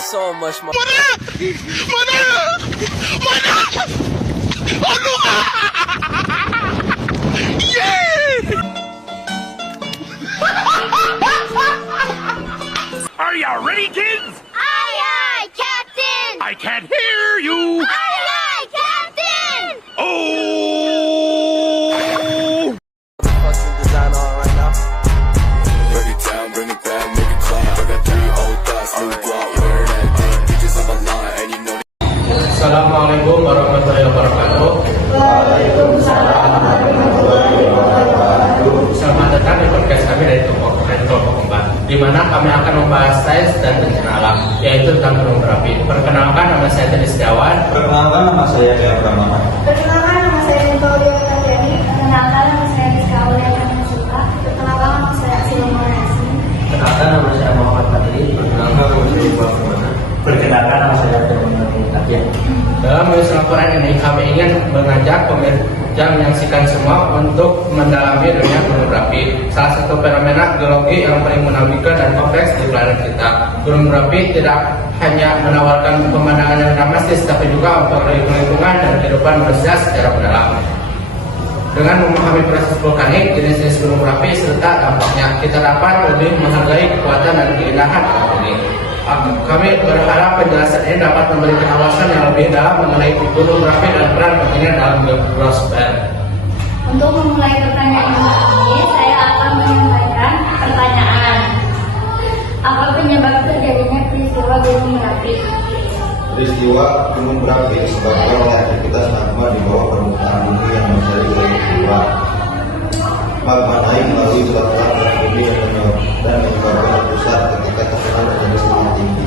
so much more. Are you ready, kids? Aye, aye, Captain! I can't hear you. Aye, aye, Captain! Oh! Fucking design on right now. Break it down, bring it back, make it clap. I got 3 old thoughts, new block, wear that thing. Bitches on my line, and you know Assalamualaikum warahmatullahi wabarakatuh. Selamat datang di podcast kami dari Kelompok Kembar, di mana kami akan membahas sains dan bencana alam, yaitu tentang gunung berapi. Perkenalkan, nama saya Teddy Setiawan. Perkenalkan, nama saya Dea Pramana. Perkenalkan, nama saya Victoria Tatiani. Perkenalkan, nama saya Rizka Aulia Suka. Perkenalkan, nama saya Silma Rasi. Perkenalkan, nama saya Muhammad Fadli. Perkenalkan, nama saya Iqbal Pramana. Perkenalkan, nama saya Firman Tatian. Dalam menulis laporan ini, kami ingin mengajak pemirsa menyaksikan semua untuk mendalami dunia gunung berapi, salah satu fenomena geologi yang paling menakjubkan dan kompleks di planet kita. Gunung berapi tidak hanya menawarkan pemandangan yang dramatis, tapi juga mempengaruhi lingkungan dan kehidupan manusia secara mendalam. Dengan memahami proses vulkanik, jenis-jenis gunung berapi serta dampaknya, kita dapat lebih menghargai kekuatan dan keindahan alam ini. Kami berharap penjelasan ini dapat memberikan wawasan yang lebih dalam mengenai gunung berapi dan peran pentingnya dalam geosfer. Untuk memulai pertanyaan ini, saya akan menyampaikan pertanyaan. Apa penyebab terjadinya peristiwa gunung berapi? Peristiwa gunung berapi disebabkan oleh aktivitas magma di bawah permukaan bumi yang mencari wilayah keluar. Magma naik melalui celah-celah bumi dan menyebabkan letusan ketika tekanan menjadi sangat tinggi.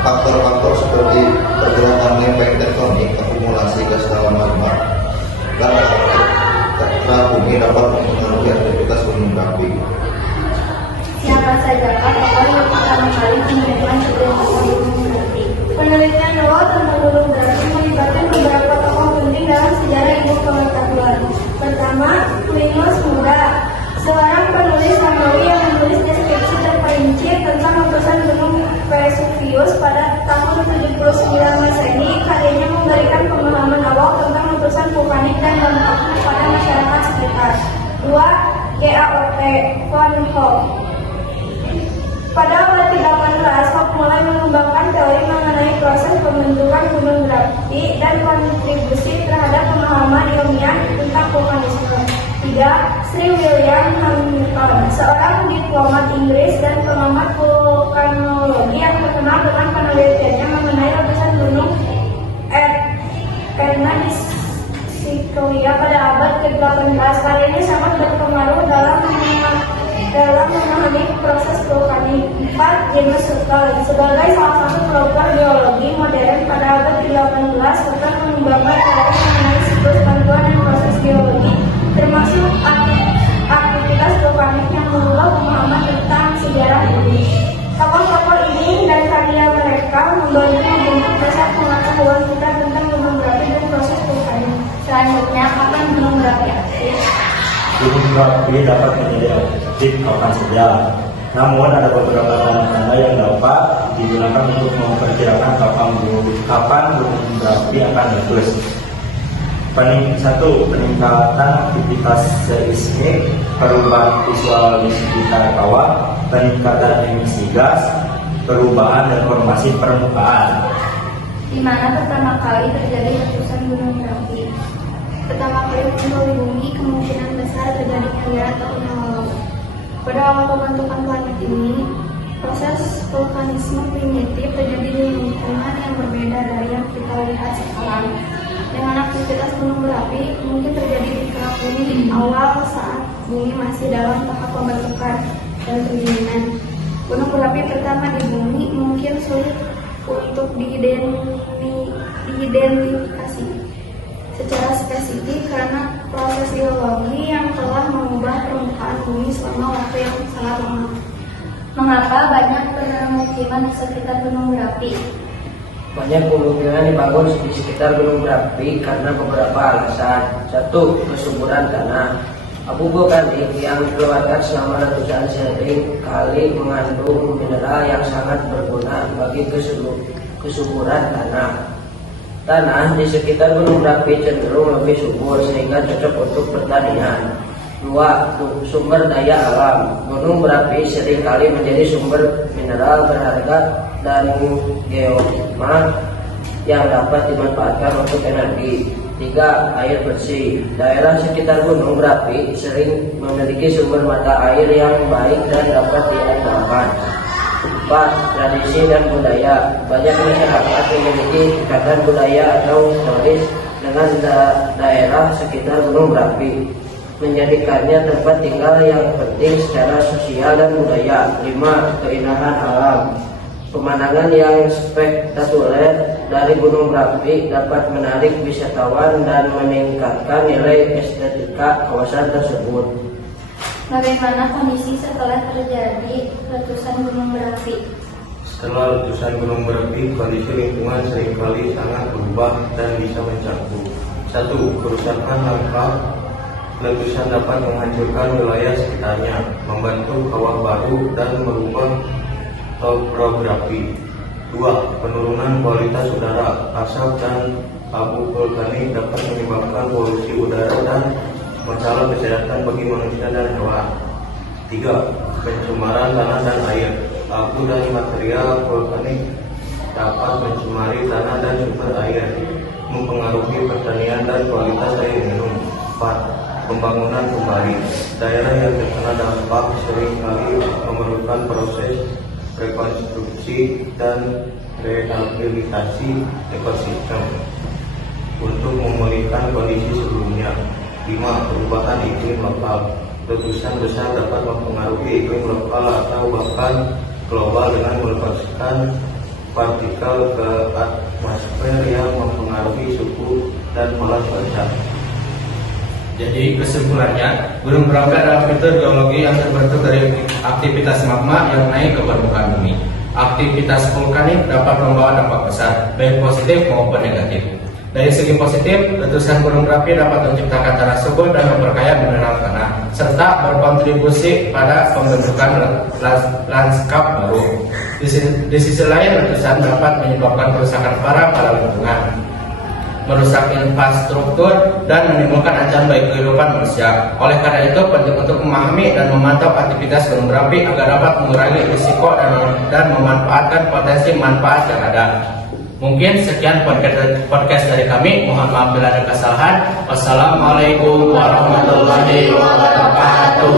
Faktor-faktor seperti pergerakan lempeng tektonik, akumulasi gas dalam magma, dan kerak bumi dapat mempengaruhi aktivitas gunung berapi. Siapa saja tokoh yang pertama kali menemukan sebuah gunung berapi? Penelitian awal tentang gunung berapi melibatkan beberapa tokoh penting dalam sejarah ilmu pengetahuan. Pertama, Plinius Muda, seorang penulis Romawi yang menulis deskripsi terperinci tentang letusan gunung Vesuvius pada tahun 79 Masehi. Karyanya memberikan pemahaman awal tentang letusan vulkanik dan dampaknya pada masyarakat sekitar. 2. GAOT von Hoff. Pada abad ke-18, Hoff mulai mengembangkan teori mengenai proses pembentukan gunung berapi dan kontribusi terhadap pemahaman ilmiah tentang vulkanisme. 3. Sir William Hamilton, seorang diplomat Inggris dan pengamat vulkanologi yang terkenal dengan penelitiannya mengenai letusan gunung Etna di Sikoia pada abad ke-18. Karyanya sangat berpengaruh dalam memahami proses vulkanik. 4. James Sutton, sebagai salah satu pelopor geologi modern pada abad ke-18, Sutton mengembangkan teori mengenai siklus bantuan dan proses geologi, termasuk aktivitas vulkanik yang mengubah pemahaman tentang sejarah bumi. Tokoh-tokoh ini dan karya mereka membantu membentuk dasar pengetahuan kita tentang gunung berapi dan proses vulkanik. Selanjutnya, kapan gunung berapi aktif? Gunung berapi dapat menjadi aktif kapan saja. Namun ada beberapa tanda-tanda yang dapat digunakan untuk memperkirakan kapan gunung berapi akan meletus. 1. Peningkatan aktivitas seismik, perubahan visual di sekitar kawah, peningkatan emisi gas, perubahan deformasi permukaan. Di mana pertama kali terjadi letusan gunung berapi? Pertama kali muncul di bumi, kemungkinan besar terjadi miliaran tahun yang lalu. Pada awal pembentukan planet ini, proses vulkanisme primitif terjadi di lingkungan yang berbeda dari yang kita lihat sekarang. Dengan aktivitas gunung berapi mungkin terjadi di kerak bumi di awal saat bumi masih dalam tahap pembentukan dan pendinginan. Gunung berapi pertama di bumi mungkin sulit untuk diidentifikasi secara spesifik karena proses geologi yang telah mengubah permukaan bumi selama waktu yang sangat lama. Mengapa banyak permukiman di sekitar gunung berapi? Banyak pemukiman dibangun di sekitar gunung berapi karena beberapa alasan. 1. Kesuburan tanah. Abu vulkanik yang dikeluarkan selama ratusan sering kali mengandung mineral yang sangat berguna bagi kesuburan tanah. Tanah di sekitar Gunung Berapi cenderung lebih subur sehingga cocok untuk pertanian. 2. Sumber daya alam. Gunung Berapi seringkali menjadi sumber mineral berharga dan geotermal yang dapat dimanfaatkan untuk energi. 3. Air bersih. Daerah sekitar Gunung Berapi sering memiliki sumber mata air yang baik dan dapat diandalkan. 4. Tradisi dan budaya. Banyak masyarakat memiliki ikatan budaya atau historis dengan daerah sekitar Gunung Berapi, menjadikannya tempat tinggal yang penting secara sosial dan budaya. 5. Keindahan alam. Pemandangan yang spektakuler dari Gunung Berapi dapat menarik wisatawan dan meningkatkan nilai estetika kawasan tersebut. Bagaimana kondisi setelah terjadi letusan Gunung Berapi? Setelah letusan Gunung Berapi, kondisi lingkungan seringkali sangat berubah dan bisa mencakup 1. Kerusakan langka. Letusan dapat menghancurkan wilayah sekitarnya, membentuk kawah baru dan merubah topografi. 2. Penurunan kualitas udara. Asap dan abu vulkanik dapat menyebabkan polusi udara dan masalah kesehatan bagi manusia dan hewan. 3. Pencemaran tanah dan air. Abu dan material vulkanik dapat mencemari tanah dan sumber air, mempengaruhi pertanian dan kualitas air minum. 4. Pembangunan kembali. Daerah yang terkena dampak seringkali memerlukan proses rekonstruksi dan rehabilitasi ekosistem untuk memulihkan kondisi sebelumnya. 5. Perubahan iklim lokal. Letusan besar dapat mempengaruhi iklim lokal atau bahkan global dengan melepaskan partikel ke atmosfer yang mempengaruhi suhu dan pola cuaca. Jadi kesimpulannya, Gunung Berapi adalah fitur geologi yang terbentuk dari aktivitas magma yang naik ke permukaan bumi. Aktivitas vulkanik dapat membawa dampak besar, baik positif maupun negatif. Dari segi positif, letusan Gunung Berapi dapat menciptakan tanah subur dan memperkaya mineral tanah, serta berkontribusi pada pembentukan lanskap baru. Di sisi lain, letusan dapat menyebabkan kerusakan parah pada lingkungan, merusak infrastruktur, dan menimbulkan ancaman bagi kehidupan manusia. Oleh karena itu, penting untuk memahami dan memantau aktivitas Gunung Berapi agar dapat mengurangi risiko dan memanfaatkan potensi manfaat yang ada. Mungkin sekian podcast dari kami. Mohon maaf bila ada kesalahan. Wassalamualaikum warahmatullahi wabarakatuh.